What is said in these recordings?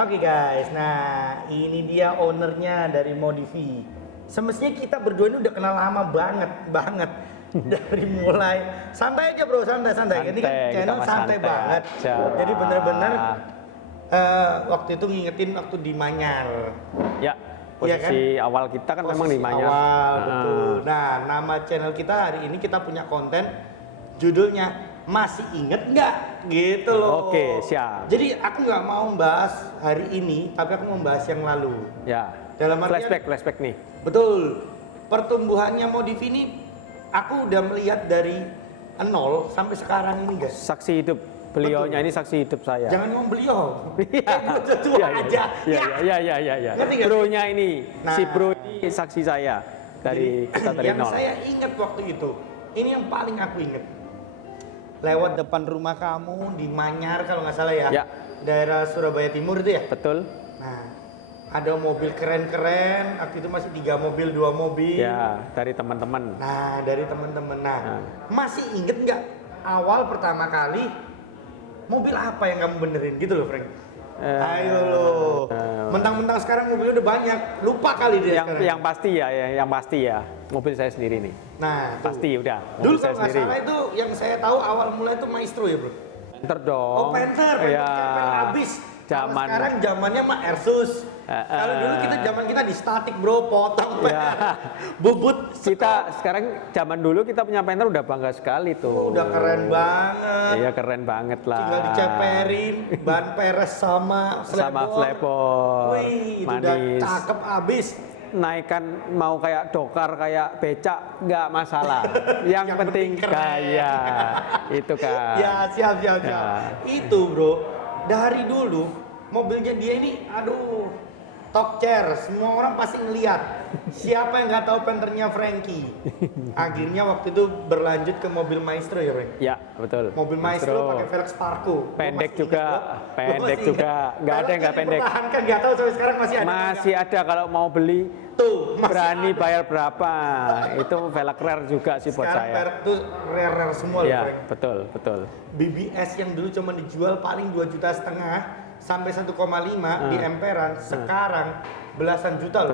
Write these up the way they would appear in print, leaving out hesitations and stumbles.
Oke guys, nah ini dia ownernya dari Modifi. Semestinya kita berdua ini udah kenal lama banget. Dari mulai santai aja bro, santai. Ini kan channel santai banget. Aja. Jadi bener-bener waktu itu ngingetin waktu di Manyar. Ya, posisi awal kita kan memang di Manyar. Awal, betul. Nah, nama channel kita hari ini kita punya konten judulnya Masih Inget Nggak? Gitu loh. Oke, siap. Jadi aku nggak mau membahas hari ini, tapi aku mau membahas yang lalu. Ya. Dalam artian, Flashback nih. betul. Pertumbuhannya Modifi ini aku udah melihat dari nol sampai sekarang ini guys. Saksi hidup. Beliaunya ini saksi hidup saya. Jangan ngomong beliau. Iya. Tua aja. Iya. Ngerti nggak? Bronya ini, Nah. si bro ini saksi saya dari kita dari yang nol. saya ingat waktu itu, ini yang paling aku ingat. Lewat depan rumah kamu di Manyar kalau nggak salah ya. Ya. Daerah Surabaya Timur itu ya. Betul. Nah, ada mobil keren-keren. Waktu itu masih 3 mobil, 2 mobil. Ya, dari teman-teman. Nah, dari temen-temen. Nah, Nah. masih inget nggak awal pertama kali mobil apa yang kamu benerin gitu loh, Frank? Ayo lo. Mentang-mentang sekarang mobilnya udah banyak, lupa kali dia sekarang. yang pasti ya, mobil saya sendiri nih. Nah, tuh. Pasti udah. Dulu Mobil saya kalau nggak sendiri. salah itu yang saya tahu awal mulai itu Maestro ya, bro. Panther dong. Oh, Panther Ya. cepet habis. Kalau Zaman. sekarang zamannya mah Airsus. Kalau dulu zaman kita di statik, bro, potong Ya. bubut. Sekarang zaman dulu kita punya Panther udah bangga sekali tuh. Udah keren banget. Iya, keren banget lah. Tinggal diceperin, ban peres sama flipboard. Wih, itu udah Manis. cakep abis. Naikkan mau kayak dokar, kayak becak, nggak masalah. Yang penting keren. gaya. Itu kan. Ya, siap. Ya. Itu bro, dari dulu mobilnya dia ini, aduh, top chair. Semua orang pasti ngeliat. Siapa yang nggak tahu Panthernya Frankie? Akhirnya waktu itu berlanjut ke mobil Maestro ya, Frank? Ya, betul. Mobil Maestro pakai velg Sparko. Pendek Lo masih juga, ingat, bro? pendek Lo masih juga. ingat? Nggak ada yang nggak pendek. Kan nggak tahu sampai sekarang masih ada. Masih ada kalau mau beli. Tuh, masih Berani ada. bayar berapa? Itu velg rare juga sih buat Sekarang saya. Perk tuh rare semua loh, Ya, Frank. betul. BBS yang dulu cuma dijual paling 2,5 juta sampai 1,5 di emperan, sekarang belasan juta loh.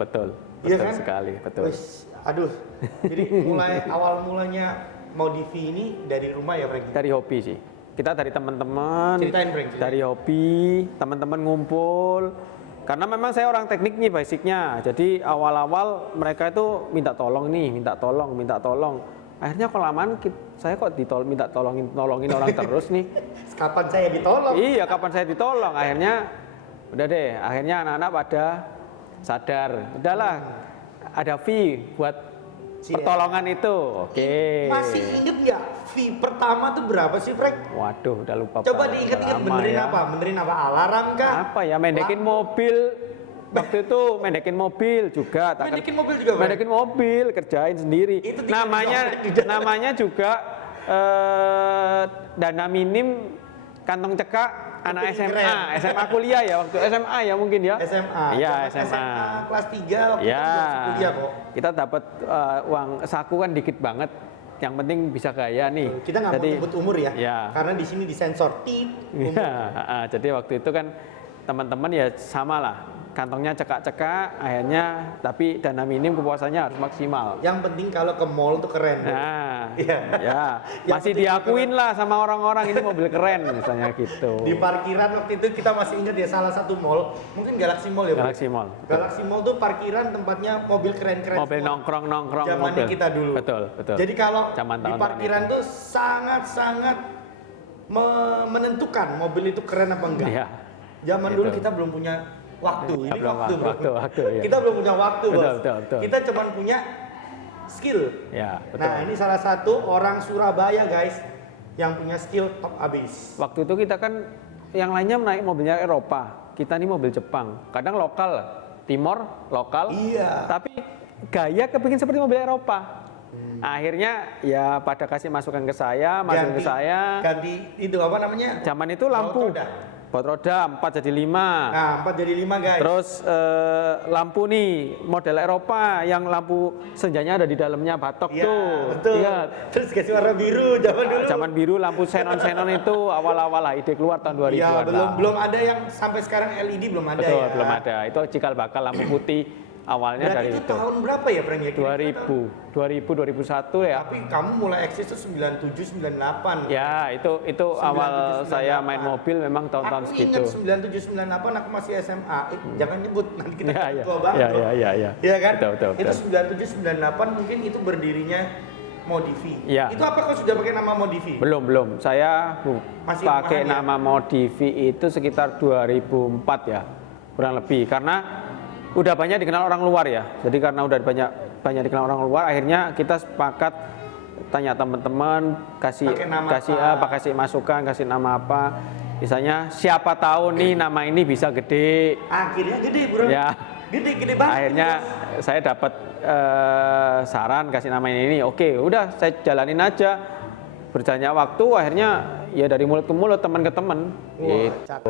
Betul. Iya Betul kan? sekali, betul. Wis, aduh. Jadi mulai awal mulanya Modifi ini dari rumah ya, Frank? Dari hobi sih. Kita dari teman-teman. Ceritain, Frank. Dari hobi, teman-teman ngumpul. Karena memang saya orang teknik nih basicnya. Jadi awal-awal mereka itu minta tolong. Akhirnya kelamaan saya kok minta tolongin orang terus nih. Kapan saya ditolong? Iya, kapan saya ditolong? Akhirnya udah deh, akhirnya anak-anak pada sadar. Udahlah, ada fee buat pertolongan itu. Oke. Masih inget nggak fee pertama tuh berapa sih, Frank? Waduh, udah lupa. Coba Pak. diinget-inget, Lama benerin ya. apa? Benerin apa? Alarm kah? Apa ya, mendekin mobil. Waktu itu mendekin mobil juga. Mendekin mobil juga, Frank? Mendekin mobil, kerjain sendiri. Itu tinggal Namanya juga dana minim kantong cekak anak SMA, SMA kuliah ya, waktu SMA ya mungkin ya. SMA. Iya, Zaman SMA. kelas 3 waktu Ya, itu masih kuliah kok. kita dapat uang saku kan dikit banget. Yang penting bisa gaya nih. Kita nggak mau nyebut umur ya, Ya. karena di sini disensor tit umur. Ya, jadi waktu itu kan teman-teman ya sama lah, kantongnya cekak-cekak, akhirnya tapi dana minim kepuasannya harus maksimal. Yang penting kalau ke mall tuh keren. Bro. Nah, Iya. ya Yang masih penting diakuin lah sama orang-orang ini mobil keren misalnya gitu. Di parkiran waktu itu kita masih ingat ya, salah satu mall, mungkin Galaxy Mall ya, Bro? Galaxy Mall. Galaxy Mall tuh parkiran tempatnya mobil keren-keren. Mobil semua. nongkrong Zamannya mobil. kita dulu. Betul. Jadi kalau Zaman di tahun-tahun parkiran tuh sangat-sangat menentukan mobil itu keren apa enggak. Iya. Zaman Gitu. dulu kita belum punya waktu. Ya, Ini belum waktu, bro. waktu, iya. Kita belum punya waktu, Bos. Betul. Kita cuma punya skill. Ya, betul. Nah, ini salah satu orang Surabaya, guys, yang punya skill top abis. Waktu itu kita kan yang lainnya naik mobilnya Eropa, kita nih mobil Jepang. Kadang lokal, Timor lokal. Iya. Tapi gaya kepingin seperti mobil Eropa. Akhirnya ya pada kasih masukan ke saya, Ganti itu apa namanya? Zaman itu lampu. Auto dah. Baut roda 4 jadi 5. Nah, 4 jadi 5 guys. Terus lampu nih model Eropa yang lampu senjanya ada di dalamnya batok Iya, tuh. betul. Ingat? Terus kasih warna biru zaman dulu. Zaman biru lampu xenon itu awal-awal lah ide keluar tahun 2000-an. Iya, lah. belum ada yang sampai sekarang LED belum ada Betul, ya. belum ada. Itu cikal bakal lampu putih awalnya Berarti dari itu itu. tahun berapa ya Frank ya? 2000, 2001 ya. Tapi kamu mulai eksis itu 97, 98. Ya, itu awal 97, saya 98. main mobil memang tahun-tahun Aku segitu. ingat 97, 98 aku masih SMA. Jangan nyebut, nanti kita Ya, tua banget. ya, loh. ya. Iya kan? Betul. Itu 97, 98 mungkin itu berdirinya Modifi. Iya. Itu apa kau sudah pakai nama Modifi? Belum. Saya Masih pakai rumahan ya? nama Modifi itu sekitar 2004 ya, kurang lebih. Karena udah banyak dikenal orang luar ya. Jadi karena udah banyak dikenal orang luar, akhirnya kita sepakat tanya teman-teman, kasih Pakai nama apa? kasih masukan, kasih nama apa. Misalnya siapa tahu nih nama ini bisa gede. Akhirnya gede bro. Ya. Gede banget. Akhirnya saya dapat saran kasih nama ini. Oke, udah saya jalanin aja. Berjalannya waktu akhirnya ya dari mulut ke mulut, teman ke teman. Wah, Gitu. cakep.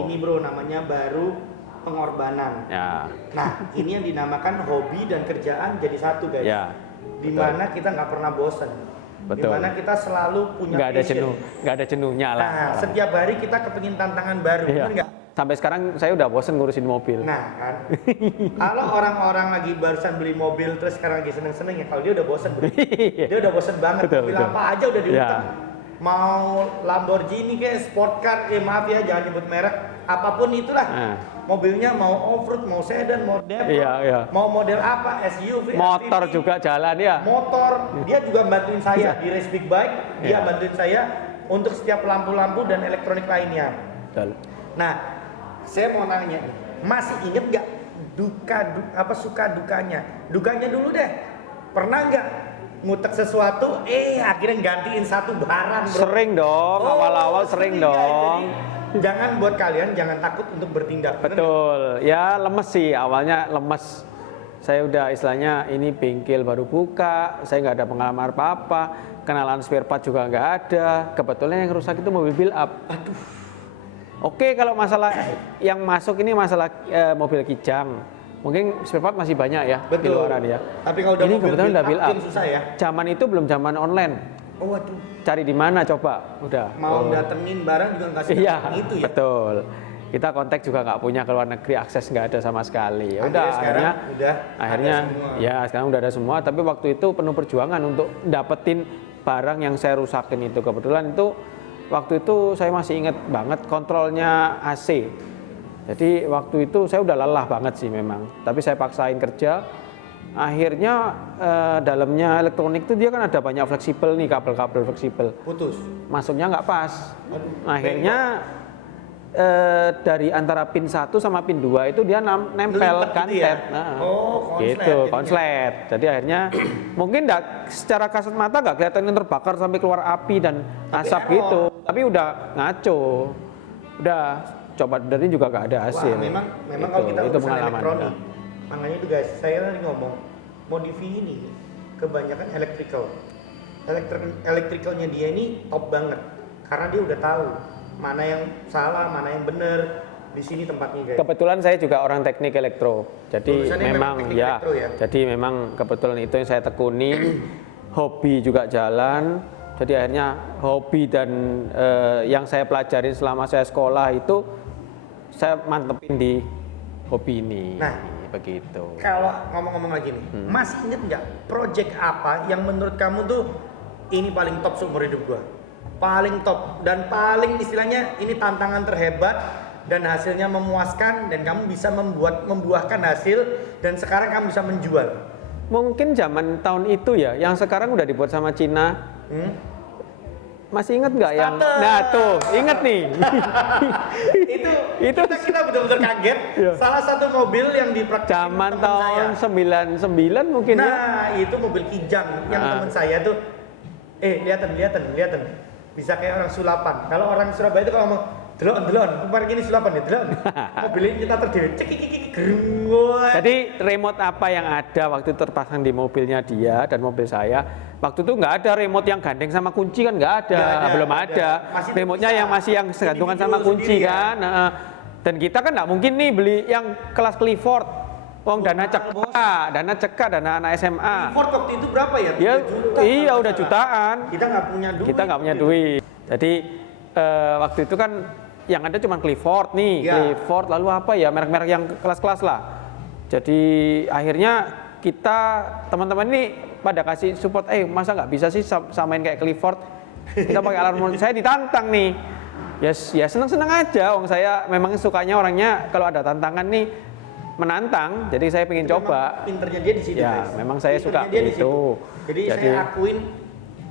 Ini bro namanya baru pengorbanan. Ya. Nah, ini yang dinamakan hobi dan kerjaan jadi satu guys. Ya. Dimana kita nggak pernah bosan. Betul. Dimana kita selalu punya Nggak passion. ada jenuhnya lah. Nah, setiap hari kita kepingin tantangan baru, Iya. bener nggak? Sampai sekarang saya udah bosen ngurusin mobil. Nah kan, kalau orang-orang lagi barusan beli mobil terus sekarang lagi seneng-seneng ya, kalau dia udah bosen bro. Dia udah bosen banget, Betul, mobil betul. apa aja udah diutang. Ya. Mau Lamborghini kayak sport car, maaf ya jangan nyebut merek, apapun itulah. Nah. Mobilnya mau off-road, mau sedan, mau depot, Iya. mau model apa, SUV, Motor SPV, juga jalan ya. motor, dia juga bantuin saya di Race Big Bike, dia Iya. bantuin saya untuk setiap lampu-lampu dan elektronik lainnya. Betul. Nah, saya mau nanya nih, masih inget nggak suka dukanya? Dukanya dulu deh, pernah nggak ngutek sesuatu, akhirnya gantiin satu barang bro? Sering dong, awal-awal sering ya. dong. Jadi, jangan buat kalian jangan takut untuk bertindak. bener nggak? Betul, ya lemes sih, awalnya lemes. Saya udah istilahnya ini bengkel baru buka, saya nggak ada pengalaman apa-apa, kenalan spare part juga nggak ada. Kebetulan yang rusak itu mobil build up. Aduh, Oke, kalau masalah yang masuk ini masalah mobil Kijang, mungkin spare part masih banyak ya di betul. luaran ya. Tapi kalau udah Ini mobil kebetulan udah build build up, up. mungkin susah ya. Zaman itu belum zaman online. Oh waduh, Cari di mana coba? Udah. mau Oh. datengin barang juga nggak Iya, itu ya. betul. Kita kontak juga nggak punya ke luar negeri, akses nggak ada sama sekali. Ya udah, Sekarang udah akhirnya ada semua. ya sekarang udah ada semua. Tapi waktu itu penuh perjuangan untuk dapetin barang yang saya rusakin itu. Kebetulan itu waktu itu saya masih ingat banget kontrolnya AC. Jadi waktu itu saya udah lelah banget sih memang. Tapi saya paksain kerja. Akhirnya dalamnya elektronik itu dia kan ada banyak fleksibel nih, kabel-kabel fleksibel. Putus. Masuknya nggak pas. Aduh, Akhirnya dari antara pin 1 sama pin 2 itu dia nempel Lipet gitu kantet. ya? Nah, Oh, konslet gitu, jadinya. konslet. Jadi akhirnya mungkin secara kasat mata nggak kelihatan yang terbakar sampai keluar api dan asap error. gitu. Tapi udah ngaco. Udah coba benerin juga nggak ada hasil. Wah, memang Gitu, kalau kita itu urusan pengalaman. elektronik. Makanya itu guys, saya tadi ngomong Modifi ini kebanyakan elektrikalnya dia ini top banget karena dia udah tahu mana yang salah, mana yang benar. Di sini tempatnya guys. Kebetulan saya juga orang teknik elektro, jadi Lulusannya memang memang teknik ya, elektro ya? jadi memang kebetulan itu yang saya tekunin. Hobi juga jalan, jadi akhirnya hobi dan yang saya pelajarin selama saya sekolah itu saya mantepin di hobi ini. Nah, begitu. Kalau ngomong-ngomong lagi nih, masih inget nggak project apa yang menurut kamu tuh ini paling top seumur hidup gua? Paling top dan paling istilahnya ini tantangan terhebat dan hasilnya memuaskan dan kamu bisa membuahkan hasil dan sekarang kamu bisa menjual. Mungkin zaman tahun itu ya, yang sekarang udah dibuat sama Cina. Masih inget nggak yang? Starter. Nah tuh, inget nih. itu kita betul-betul kaget. Iya. Salah satu mobil yang dipraktekin Zaman teman tahun saya. 99 mungkin ya. Nah, itu mobil Kijang yang Ah. teman saya tuh lihatan. Bisa kayak orang Sulapan. Kalau orang Surabaya itu kalau ngomong delon. Kemarin ini sulapan ya, delon. Mobil ini kita terdiri, cekik gerung. Jadi remote apa yang ada waktu itu terpasang di mobilnya dia dan mobil saya. Waktu itu nggak ada remote yang gandeng sama kunci kan nggak ada, belum ada. Masih yang masih yang segantungan Individu sama kunci sendiri, kan. Dan kita kan nggak mungkin nih beli yang kelas Clifford. Dana cekak, dana anak SMA. Ford waktu itu berapa ya? Ya, 3 juta, iya kalau udah nggak salah. jutaan. Kita nggak punya duit. Kita nggak punya duit. Jadi waktu itu kan yang ada cuma Clifford nih, Ya. Clifford lalu apa ya merek-merek yang kelas-kelas lah. Jadi akhirnya kita teman-teman ini pada kasih support, masa nggak bisa sih samain kayak Clifford? Kita pakai alarm. Saya ditantang nih. Ya seneng-seneng aja. Wong saya memang sukanya orangnya kalau ada tantangan nih menantang. Jadi saya pengen coba. Pinternya dia di situ, Ya, guys. memang saya suka Pinternya dia di itu. situ. Jadi saya akuin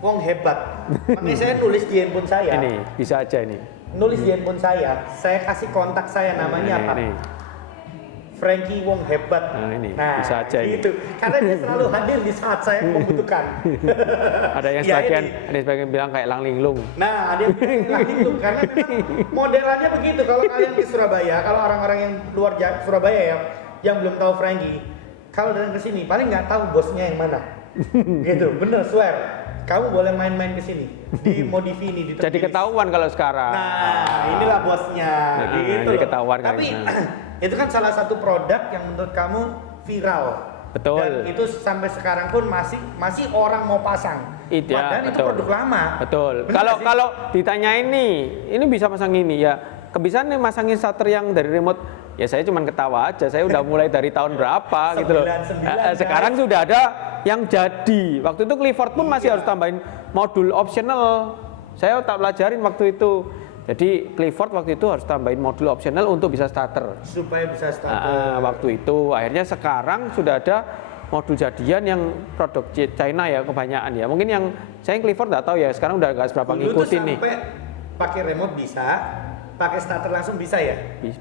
wong hebat. Makanya saya nulis di handphone saya. Ini bisa aja ini. Nulis di handphone saya kasih kontak saya namanya apa? Ini. Frankie Wong hebat. Nah, ini bisa aja ini. gitu. Karena dia selalu hadir di saat saya membutuhkan. Ada yang Ya, sebagian, ini. ada yang sebagian bilang kayak Lang Linglung. Nah, ada yang bilang itu karena memang modelannya begitu. Kalau kalian ke Surabaya, kalau orang-orang yang luar Surabaya ya, yang belum tahu Frankie, kalau datang ke sini paling nggak tahu bosnya yang mana. Gitu, bener swear. Kamu boleh main-main ke sini di Modifi ini. Jadi ketahuan kalau sekarang. Nah, inilah bosnya. Nah, gitu jadi loh. ketahuan Tapi kayaknya. itu kan salah satu produk yang menurut kamu viral. Betul. Dan itu sampai sekarang pun masih orang mau pasang. Iya, Padahal itu betul. produk lama. Betul. Bener Kalau nggak sih? kalau ditanyain nih, ini bisa pasang ini ya. Kebiasaan nih masangin starter yang dari remote, ya saya cuma ketawa aja. Saya udah mulai dari tahun berapa gitu loh. 99, Sekarang guys. sudah ada yang jadi. Waktu itu Clifford pun masih harus tambahin modul optional. Saya tak pelajarin waktu itu. Jadi Clifford waktu itu harus tambahin modul optional untuk bisa starter. Supaya bisa starter. Waktu itu akhirnya sekarang sudah ada modul jadian yang produk China ya kebanyakan ya. Mungkin yang saya yang Clifford nggak tahu ya. Sekarang udah nggak seberapa Dulu tuh ngikutin nih. sampai pakai remote bisa, pakai starter langsung bisa ya.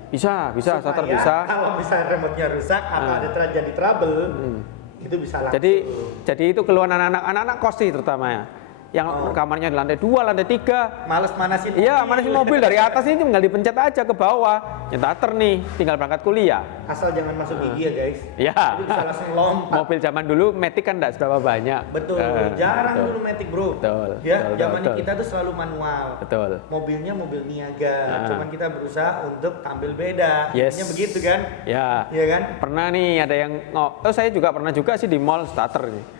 Bisa Supaya starter bisa. Kalau misalnya remote-nya rusak atau ada terjadi trouble, itu bisa langsung. Jadi itu keluhan anak-anak kos sih terutama ya. Yang kamarnya di lantai 2, lantai 3. males manasin. Iya, manasin mobil dari atas ini tinggal dipencet aja ke bawah. Starter nih, tinggal berangkat kuliah. Asal jangan masuk gigi ya guys. Iya. Itu bisa langsung lompat. Mobil zaman dulu Matic kan enggak seberapa banyak. Betul, jarang dulu Matic bro. Betul, Ya, betul, zaman betul. kita tuh selalu manual. Betul. Mobilnya mobil niaga, cuman kita berusaha untuk tampil beda. Yes. Intinya begitu kan? Ya. Iya kan? Pernah nih ada yang saya juga pernah juga sih di mall starter nih.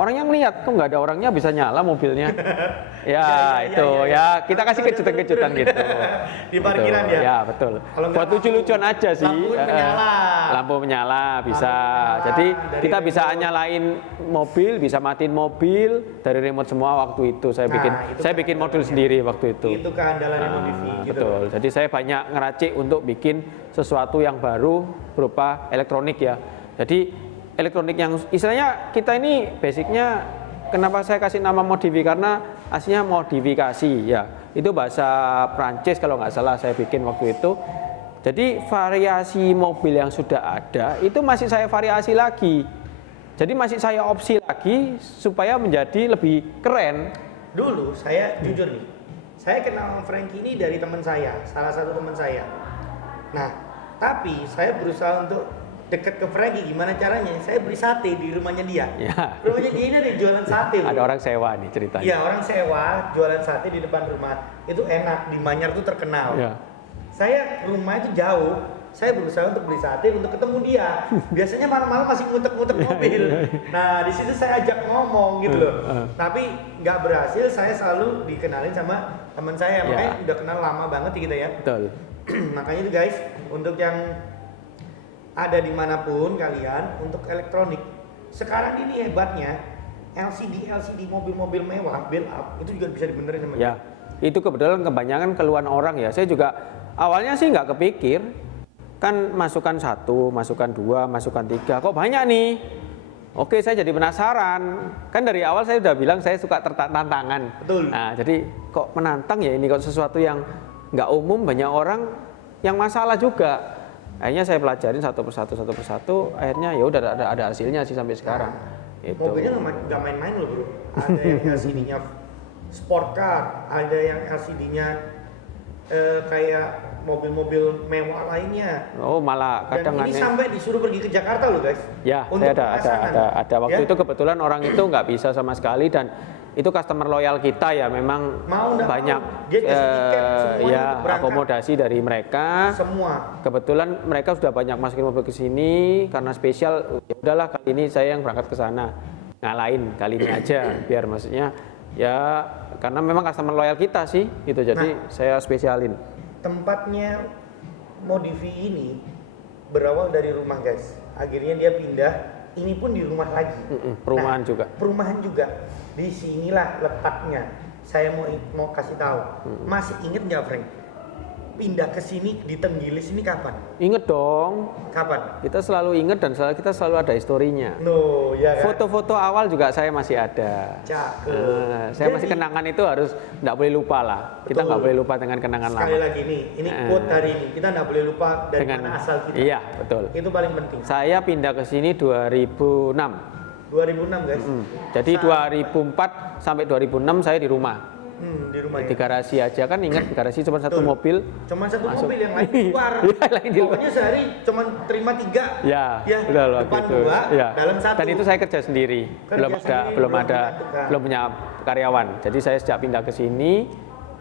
Orang yang lihat kok nggak ada orangnya bisa nyala mobilnya. Ya, kita kasih kejutan-kejutan gitu. Di parkiran Gitu. ya? Ya, betul. Kalau nggak Buat lucu-lucuan aja sih. lampu menyala. Lampu menyala bisa. menyala Jadi dari kita bisa remote. nyalain mobil, bisa matiin mobil dari remote semua waktu itu. Saya Nah, bikin itu saya kan bikin modul sendiri waktu itu. Itu keandalannya Modifi gitu. Betul. Jadi saya banyak ngeracik untuk bikin sesuatu yang baru berupa elektronik ya. Jadi elektronik yang istilahnya kita ini basicnya kenapa saya kasih nama Modifi karena aslinya modifikasi ya. Itu bahasa Prancis kalau nggak salah saya bikin waktu itu. Jadi variasi mobil yang sudah ada itu masih saya variasi lagi. Jadi masih saya opsi lagi supaya menjadi lebih keren. Dulu saya jujur nih, saya kenal Frankie ini dari teman saya, salah satu teman saya. Nah, tapi saya berusaha untuk deket ke Frankie, gimana caranya? Saya beli sate di rumahnya dia. Ya. Rumahnya dia ini ada jualan sate. Ada bro. orang sewa nih ceritanya. Iya, orang sewa jualan sate di depan rumah. Itu enak, di Manyar tuh terkenal. Ya. Saya rumah itu jauh. Saya berusaha untuk beli sate untuk ketemu dia. Biasanya malam-malam masih ngutek-ngutek mobil. Nah, di situ saya ajak ngomong gitu loh. Tapi nggak berhasil. Saya selalu dikenalin sama teman saya. Makanya udah kenal lama banget kita ya. Betul. Makanya itu guys, untuk yang ada dimanapun kalian untuk elektronik sekarang ini hebatnya LCD mobil-mobil mewah build up itu juga bisa dibenerin sama Ya, itu kebetulan kebanyakan keluhan orang ya. Saya juga awalnya sih nggak kepikir, kan masukan 1, masukan 2, masukan 3, kok banyak nih. Oke, saya jadi penasaran. Kan dari awal saya udah bilang saya suka tantangan. Betul. Nah, jadi kok menantang ya ini kok sesuatu yang nggak umum, banyak orang yang masalah juga. Akhirnya saya pelajarin satu persatu. Akhirnya ya udah ada hasilnya sih sampai sekarang. Itu. Mobilnya nggak main-main loh bro. Ada yang LCD-nya sport car, ada yang LCD-nya kayak mobil-mobil mewah lainnya. Oh, malah Dan kadang ini aneh. sampai disuruh pergi ke Jakarta loh guys. Ya, Untuk saya pemasangan. ada. Waktu Ya? itu kebetulan orang itu nggak bisa sama sekali dan itu customer loyal kita ya, memang Mau nggak banyak mau, dia kasih tiket semuanya ya untuk berangkat. akomodasi dari mereka. Semua. Kebetulan mereka sudah banyak masukin mobil ke sini karena spesial. Ya udahlah, kali ini saya yang berangkat ke sana. Ngalahin kali ini aja biar maksudnya ya karena memang customer loyal kita sih gitu. Jadi saya spesialin. Tempatnya Modifi ini berawal dari rumah guys. Akhirnya dia pindah, ini pun di rumah lagi. Perumahan juga. Perumahan juga. Di sinilah letaknya. Saya mau kasih tahu. Masih inget nggak Frank? Pindah ke sini di Tenggilis ini kapan? Ingat dong, Kapan? kita selalu ingat dan kita selalu ada historinya. No, ya kan? Foto-foto awal juga saya masih ada. Cakep. Saya masih Jadi, kenangan itu harus nggak boleh lupa lah. Kita Betul. nggak boleh lupa dengan kenangan sekali lama. lagi nih, ini quote hari ini. Kita nggak boleh lupa dari Dengan mana asal kita. iya betul. Itu paling penting. Saya pindah ke sini 2006. 2006 guys. Jadi 2004 sampai 2006 saya di rumah. Di rumah Di ya. garasi aja kan, ingat di garasi cuma satu Betul. mobil. Cuman satu Masuk. mobil yang lain di luar. Iya, lain di luar. Pokoknya sehari cuman terima 3. Ya, Ya, udah loh depan gitu. 2, Ya. dalam 1. Dan itu saya kerja sendiri. belum belum punya karyawan. Jadi saya sejak pindah ke sini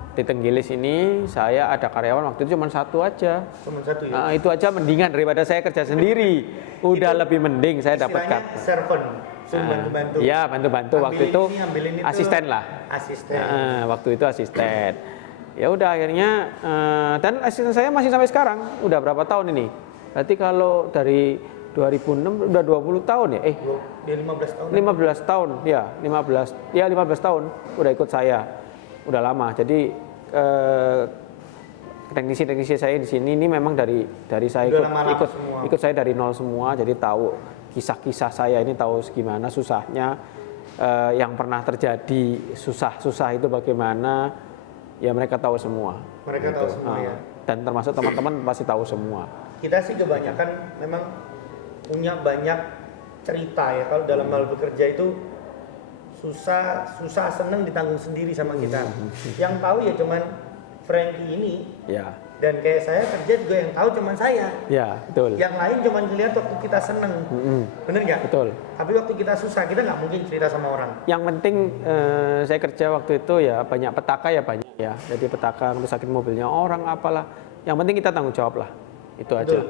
di Tenggilis ini saya ada karyawan waktu itu cuma satu aja. Cuman 1 ya. Nah, itu aja mendingan daripada saya kerja sendiri. Udah lebih mending saya dapat Istilahnya servant. Suruh bantu-bantu. Iya, bantu-bantu. Waktu itu ambilin itu. asisten lah. Asisten. Waktu itu asisten. Ya udah akhirnya dan asisten saya masih sampai sekarang. Udah berapa tahun ini? Berarti kalau dari 2006 udah 20 tahun ya? Dia 15 tahun. 15 tahun. Ya, 15 tahun udah ikut saya. Udah lama. Jadi teknisi-teknisi saya di sini ini memang dari saya Udah lama-lama ikut semua. ikut saya dari nol semua. Jadi tahu kisah-kisah saya ini, tahu gimana susahnya yang pernah terjadi, susah-susah itu bagaimana, ya mereka tahu semua. Mereka tahu semua ya. Dan termasuk teman-teman pasti tahu semua. Kita sih kebanyakan memang punya banyak cerita ya, kalau dalam hal bekerja itu susah seneng ditanggung sendiri sama kita. Yang tahu ya cuman Frankie ini, Ya, dan kayak saya kerja juga yang tahu cuman saya. ya betul. Yang lain cuman ngeliat waktu kita seneng. Bener nggak? Betul. Tapi waktu kita susah kita nggak mungkin cerita sama orang. Yang penting saya kerja waktu itu ya banyak petaka ya banyak ya. Jadi petaka ngerusakin mobilnya orang apalah. Yang penting kita tanggung jawab lah. Itu aja. Betul.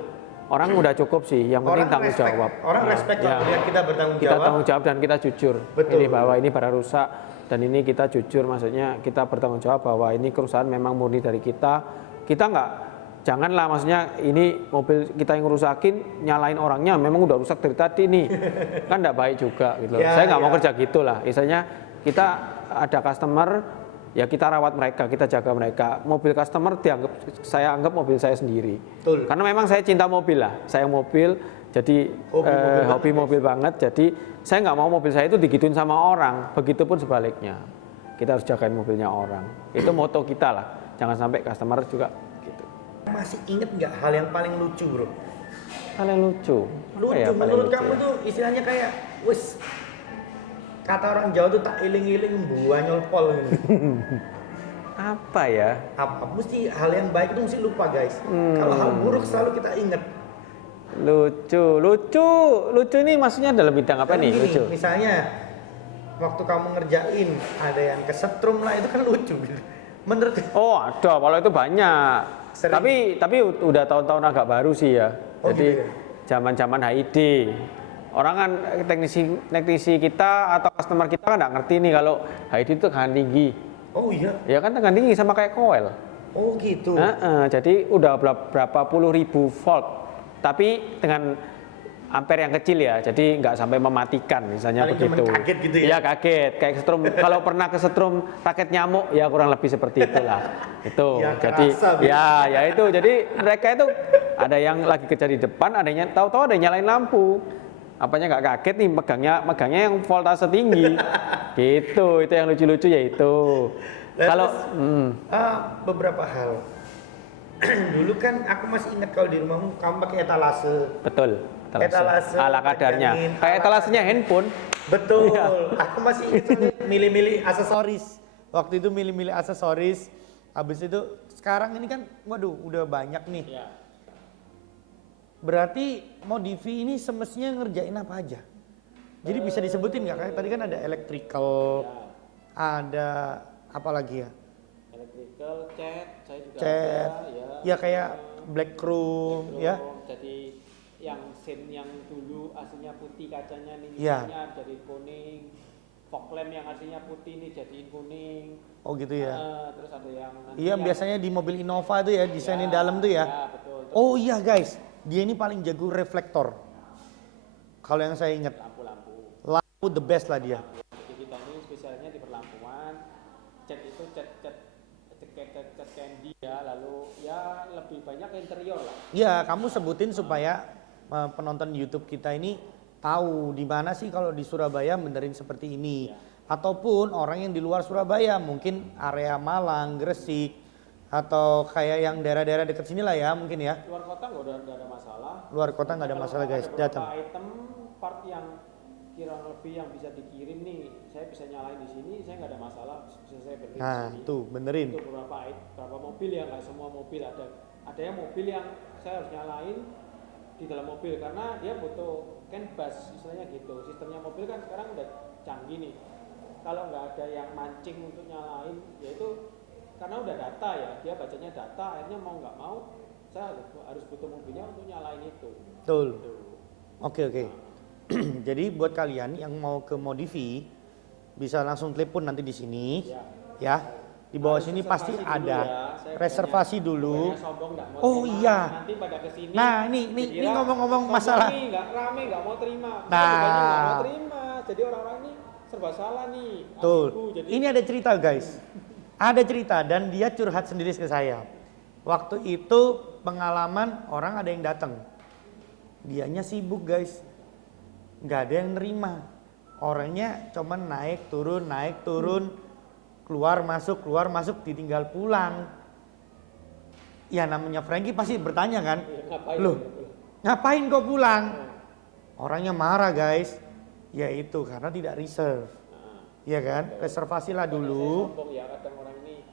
Orang udah cukup sih. Yang penting tanggung respect. jawab. Orang Nah, respect ya. kalau lihat kita bertanggung Kita jawab. tanggung jawab dan kita jujur. Betul. Ini bahwa ini barang rusak dan ini kita jujur, maksudnya kita bertanggung jawab bahwa ini kerusakan memang murni dari kita. Kita nggak, janganlah maksudnya ini mobil kita yang rusakin, nyalain orangnya memang udah rusak dari tadi nih. Kan nggak baik juga gitu. Ya, Saya nggak mau ya. kerja gitulah. Misalnya kita ada customer, ya kita rawat mereka, kita jaga mereka. Mobil customer saya anggap mobil saya sendiri. Betul. Karena memang saya cinta mobil lah. Saya mobil, jadi hobi mobil banget. Jadi saya nggak mau mobil saya itu digituin sama orang. Begitupun sebaliknya. Kita harus jagain mobilnya orang. Itu moto kita lah. Jangan sampai customer juga gitu. Masih inget nggak hal yang paling lucu bro? Hal yang lucu. Lucu Apa ya paling menurut lucu kamu ya? tuh istilahnya kayak wis, kata orang Jawa tuh tak iling-iling buah nyolpol gitu. Apa ya? Apa mesti hal yang baik itu mesti lupa guys. Kalau hal buruk selalu kita ingat. Lucu ini maksudnya dalam bidang apa Kan nih? gini, Lucu. misalnya waktu kamu ngerjain ada yang kesetrum lah, itu kan lucu gitu. Menurut Oh ada, kalau itu banyak. Sering. Tapi udah tahun-tahun agak baru sih ya. Oh, Jadi gitu ya? zaman-zaman HID. Orang kan teknisi kita atau customer kita kan nggak ngerti nih kalau HID itu tekanan tinggi. Oh iya. Ya kan tekanan tinggi sama kayak coil. Oh gitu. Jadi udah berapa puluh ribu volt. Tapi dengan ampere yang kecil ya, jadi nggak sampai mematikan misalnya Paling cuman begitu. kaget gitu ya? Iya kaget, kayak kesetrum. Kalau pernah kesetrum raket nyamuk ya kurang lebih seperti itulah. Itu. Ya, Jadi kerasa, Bro. ya itu. Jadi mereka itu ada yang lagi kerja di depan, ada yang tahu-tahu ada yang nyalain lampu. Apanya nggak kaget nih megangnya yang voltase tinggi. Gitu. Itu yang lucu-lucu ya itu. Kalau beberapa hal. Dulu kan aku masih ingat kalau di rumahmu kamu pakai etalase. betul. Etalase, Ala kadarnya. pegangin, Kayak ala etalasenya handphone. Betul. Iya. Aku masih ingat milih-milih aksesoris. Waktu itu milih-milih aksesoris. Habis itu sekarang ini kan, waduh, udah banyak nih. Ya. Berarti Modifi ini semestinya ngerjain apa aja? Jadi bisa disebutin nggak? Kayak tadi kan ada electrical, Ya. ada apa lagi ya? Electrical, cat, saya juga Cat, ada, ya. ya kayak black room, Background, ya. Jadi yang scene yang dulu aslinya putih kacanya nih Ya. jadi kuning. Fog lamp yang aslinya putih nih jadiin kuning. Oh gitu ya. Terus ada yang nanti Iya yang- biasanya di mobil Innova tuh ya desainnya dalam tuh ya. Ya, betul. Terus Oh iya guys, dia ini paling jago reflektor. Kalau yang saya ingat, lampu-lampu. lampu the best lah dia. Jadi kita ini spesialnya di perlampuan. Cat itu cat candy ya, lalu ya lebih banyak interior lah. Iya, kamu sebutin supaya penonton YouTube kita ini tahu di mana sih kalau di Surabaya benerin seperti ini. Ataupun orang yang di luar Surabaya, mungkin area Malang, Gresik, atau kayak yang daerah-daerah dekat sini lah ya mungkin ya. Luar kota nggak ada masalah. Luar kota nggak ada Kalau masalah guys, ada beberapa datang. item part yang kurang lebih yang bisa dikirim nih, saya bisa nyalain di sini, saya nggak ada masalah, bisa saya benerin Nah di sini. tuh benerin. Itu beberapa mobil ya, nggak semua mobil ada yang mobil yang saya harus nyalain di dalam mobil karena dia butuh CAN bus istilahnya gitu. Sistemnya mobil kan sekarang udah canggih nih. Kalau nggak ada yang mancing untuk nyalain, yaitu karena udah data ya, dia bacanya data, akhirnya mau nggak mau saya harus butuh mobilnya untuk nyalain itu. Betul. Gitu. Oke. Jadi buat kalian yang mau ke Modifi bisa langsung telepon nanti di sini ya. Di bawah sini pasti Reservasi dulu ada ya. Saya reservasi dulu. bukannya sombong nggak mau Oh terima, iya. nanti pada kesini. Nah, ini dikira ngomong-ngomong sombong masalah. nih, nggak rame, nggak mau terima. Nah. Bukannya nggak mau terima. Jadi orang-orang ini serba salah nih. Betul. Ambigu, jadi Ini ada cerita guys. Ada cerita dan dia curhat sendiri ke saya. Waktu itu pengalaman orang ada yang datang. Dianya sibuk guys. Nggak ada yang nerima. Orangnya cuman naik turun, keluar masuk, ditinggal pulang. Ya namanya Frankie pasti bertanya kan, ngapain? loh ngapain kau pulang? Orangnya marah guys. Ya itu karena tidak reserve. Iya kan? Reservasilah dulu. Sombong ya kadang orang ini.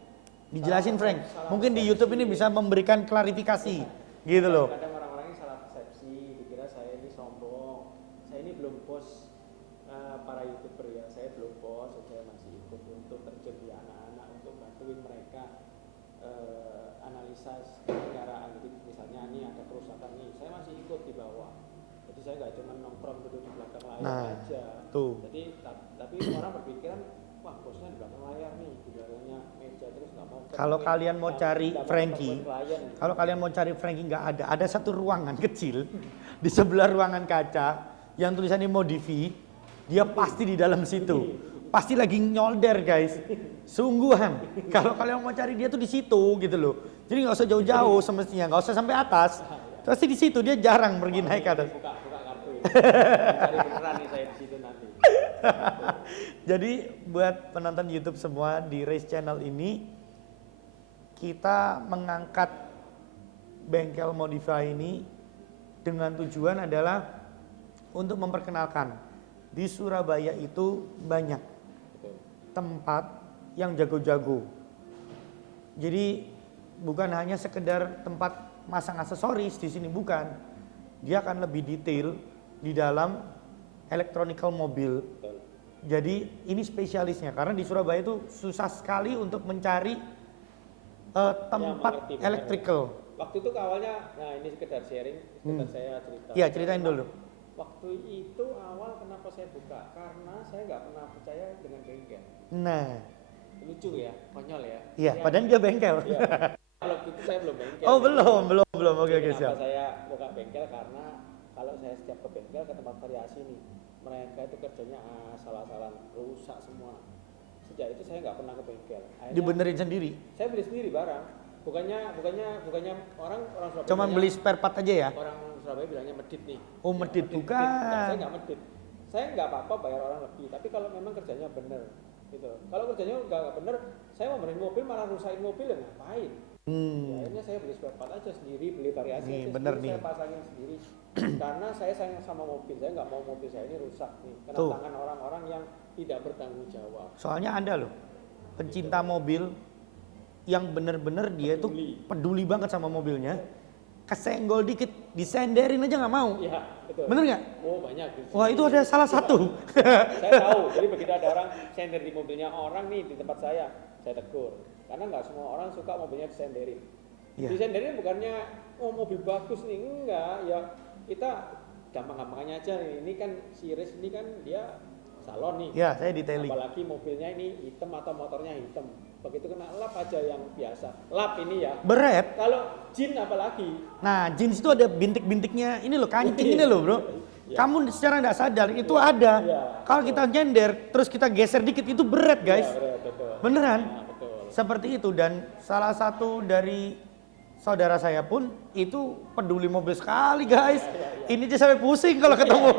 Dijelasin Frank. Mungkin di YouTube ini bisa memberikan klarifikasi. Gitu loh. Kadang orang-orang ini salah persepsi, dikira saya ini sombong. Saya ini belum bos para YouTuber ya. Saya belum bos, saya masih ikut untuk terjun di anak-anak untuk bantuin mereka analisa kendaraan. Jadi misalnya ini ada kerusakan nih, saya masih ikut di bawah. Jadi saya nggak cuma nongkrong duduk di belakang layar aja. Tuh. Jadi tapi orang berpikiran, wah bosnya di belakang layar nih, di belakangnya meja terus nggak mau. Kalau kalian mau cari nggak mau Frankie, ketemu klien. kalau kalian mau cari Frankie nggak ada. Ada satu ruangan kecil di sebelah ruangan kaca yang tulisannya Modifi. Dia pasti di dalam situ. Pasti lagi nyolder guys. Sungguhan. Kalau kalian mau cari dia tuh di situ gitu loh. Jadi nggak usah jauh-jauh semestinya, nggak usah sampai atas. Pasti di situ dia jarang pergi naik ke atas. Buka kartu ya. Cari beneran nih saya di situ nanti. Jadi buat penonton YouTube semua di Race Channel ini kita mengangkat bengkel Modify ini dengan tujuan adalah untuk memperkenalkan di Surabaya itu banyak Betul. tempat yang jago-jago. Jadi bukan hanya sekedar tempat masang aksesoris di sini, bukan. Dia akan lebih detail di dalam electronical mobil. Betul. Jadi ini spesialisnya karena di Surabaya itu susah sekali untuk mencari tempat mengerti, benar. electrical. Waktu itu awalnya, nah ini sekedar sharing, sekedar saya cerita. Iya, ceritain dulu. Waktu itu awal kenapa saya buka? Karena saya nggak pernah percaya dengan bengkel. Nah, Lucu ya, konyol ya. iya, padahal dia bengkel. Iya. Kalau itu saya belum bengkel. Oh, belum. Oke, Kenapa siap. saya buka bengkel? Karena kalau saya setiap ke bengkel ke tempat variasi nih, mereka itu kerjanya salah-salah rusak semua. Sejak itu saya nggak pernah ke bengkel. Akhirnya Dibenerin sendiri. saya beli sendiri barang. Bukannya orang Surabaya. Cuman beli spare part aja ya. Orang Surabaya bilangnya medit nih. Oh, medit Nah, bukan. saya nggak medit. Saya nggak apa-apa bayar orang lebih. Tapi kalau memang kerjanya bener, gitu. Kalau kerjanya nggak bener, saya mau benerin mobil malah rusakin mobil ya ngapain? Ya, akhirnya saya beli spare part aja sendiri, beli variasi Nih, aja bener sendiri, nih. saya pasangin sendiri. Karena saya sayang sama mobil, saya nggak mau mobil saya ini rusak nih kena Tuh. tangan orang-orang yang tidak bertanggung jawab. Soalnya ada loh pencinta mobil yang bener-bener dia tuh peduli banget sama mobilnya. Kesenggol dikit, disenderin aja nggak mau. Iya, betul. Bener nggak? Oh, banyak. Wah itu ada salah satu. Saya tahu, jadi begitu ada orang sender di mobilnya orang nih di tempat saya tegur. Karena nggak semua orang suka mobilnya disenderin. Iya. Disenderin bukannya, oh mobil bagus nih, enggak. Ya kita gampang-gampangnya aja nih. Ini kan si Riz ini kan dia salon nih. Ya, saya detailing. Apalagi mobilnya ini hitam atau motornya hitam. Begitu kena lap aja yang biasa. Lap ini ya. Beret. Kalau jin apalagi. Nah, jeans itu ada bintik-bintiknya. Ini loh kancing ini loh, Bro. Ya. Kamu secara nggak sadar itu ada. Ya, Kalau kita nyender, terus kita geser dikit itu beret, guys. Ya, betul. Beneran. Nah, betul. Seperti itu, dan salah satu dari saudara saya pun itu peduli mobil sekali, guys. Ini aja sampai pusing kalau ketemu.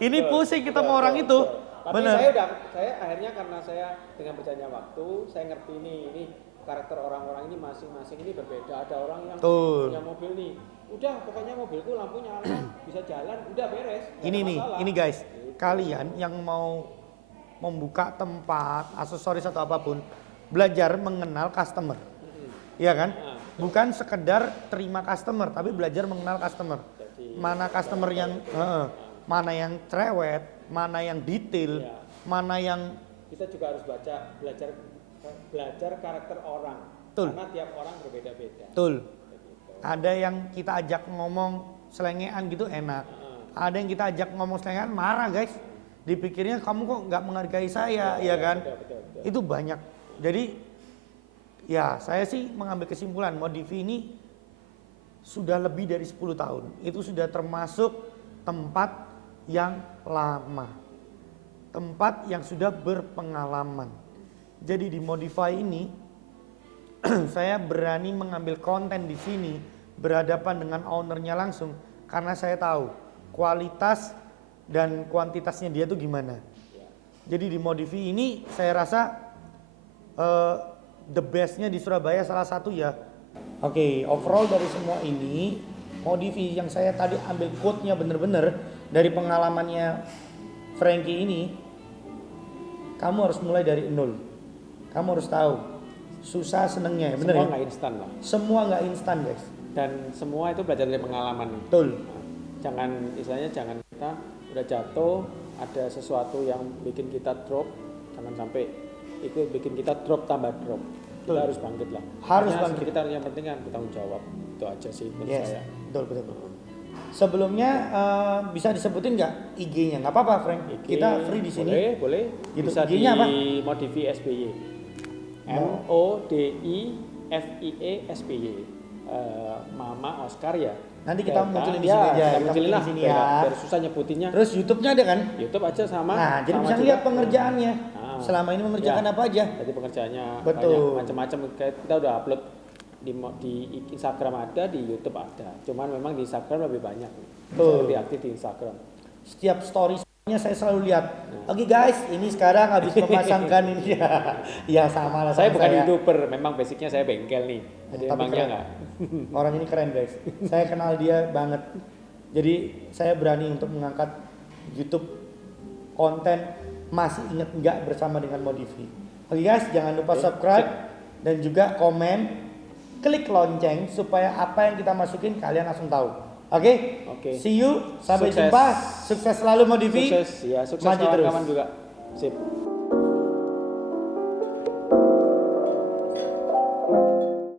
Ini pusing kita sama orang itu. Tapi Bener. saya akhirnya karena saya dengan berjalannya waktu, saya ngerti ini karakter orang-orang ini masing-masing ini berbeda. Ada orang yang Betul. punya mobil nih, udah pokoknya mobilku lampu nyala, bisa jalan, udah beres. nggak Ini ada nih, masalah. ini guys. Kalian yang mau membuka tempat, aksesoris atau apapun, belajar mengenal customer. Iya kan? Bukan sekedar terima customer, tapi belajar mengenal customer. Mana customer yang mana yang cerewet, mana yang detail, mana yang Kita juga harus belajar karakter orang. Betul. Karena tiap orang berbeda-beda. betul. Ada yang kita ajak ngomong selengean gitu enak. Ada yang kita ajak ngomong selengean marah, guys. Dipikirnya kamu kok nggak menghargai saya, ya kan? Betul. Itu banyak. Jadi ya saya sih mengambil kesimpulan Modifi ini sudah lebih dari 10 tahun. Itu sudah termasuk tempat yang lama. Tempat yang sudah berpengalaman. Jadi di Modify ini saya berani mengambil konten di sini berhadapan dengan ownernya langsung karena saya tahu kualitas dan kuantitasnya dia tuh gimana. Jadi di Modifi ini saya rasa the bestnya di Surabaya salah satu ya. Oke, overall dari semua ini Modifi yang saya tadi ambil quote-nya bener-bener dari pengalamannya Frankie ini, kamu harus mulai dari nol. Kamu harus tahu susah senengnya, bener Semua ya? nggak instan lah. Semua nggak instan, guys. Dan semua itu belajar dari pengalaman. Betul. Jangan kita udah jatuh, ada sesuatu yang bikin kita drop, jangan sampai itu bikin kita drop tambah drop. Betul. Kita harus bangkit lah. Harus Makanya bangkit. Kita yang penting kan bertanggung jawab. Itu aja sih menurut Yes, saya. betul. Sebelumnya bisa disebutin nggak IG-nya? Nggak apa-apa, Frank. IG, Kita free di sini. Boleh. Gitu. Bisa di IG-nya apa? Modifi SBY. MODIFIE SBY. Mama Oscar ya. Nanti kita Delta. munculin di sini aja. Kita Kita munculin lah di sini biar- ya. biar susah nyebutinnya. Terus YouTube-nya ada kan? YouTube aja sama. Nah, jadi sama bisa juga. lihat pengerjaannya. Selama ini mengerjakan Ya. apa aja? Jadi pengerjaannya Betul. banyak macam-macam. Kita udah upload di Instagram ada, di YouTube ada. Cuman memang di Instagram lebih banyak. Betul. Saya lebih aktif di Instagram. Setiap story-nya saya selalu lihat. Oke guys, ini sekarang habis memasangkan ini ya. Ya sama lah. Saya sama bukan YouTuber, memang basicnya saya bengkel nih. Jadi Tapi emangnya keren. enggak. Orang ini keren guys. Saya kenal dia banget. Jadi saya berani untuk mengangkat YouTube konten masih inget enggak bersama dengan Modifi. Oke guys, jangan lupa subscribe dan juga komen, klik lonceng supaya apa yang kita masukin kalian langsung tahu. Oke? Oke. See you, sampai Sukses. jumpa. Sukses selalu Modifi. Sukses ya, sukses Maju terus. kawan-kawan juga. Sip.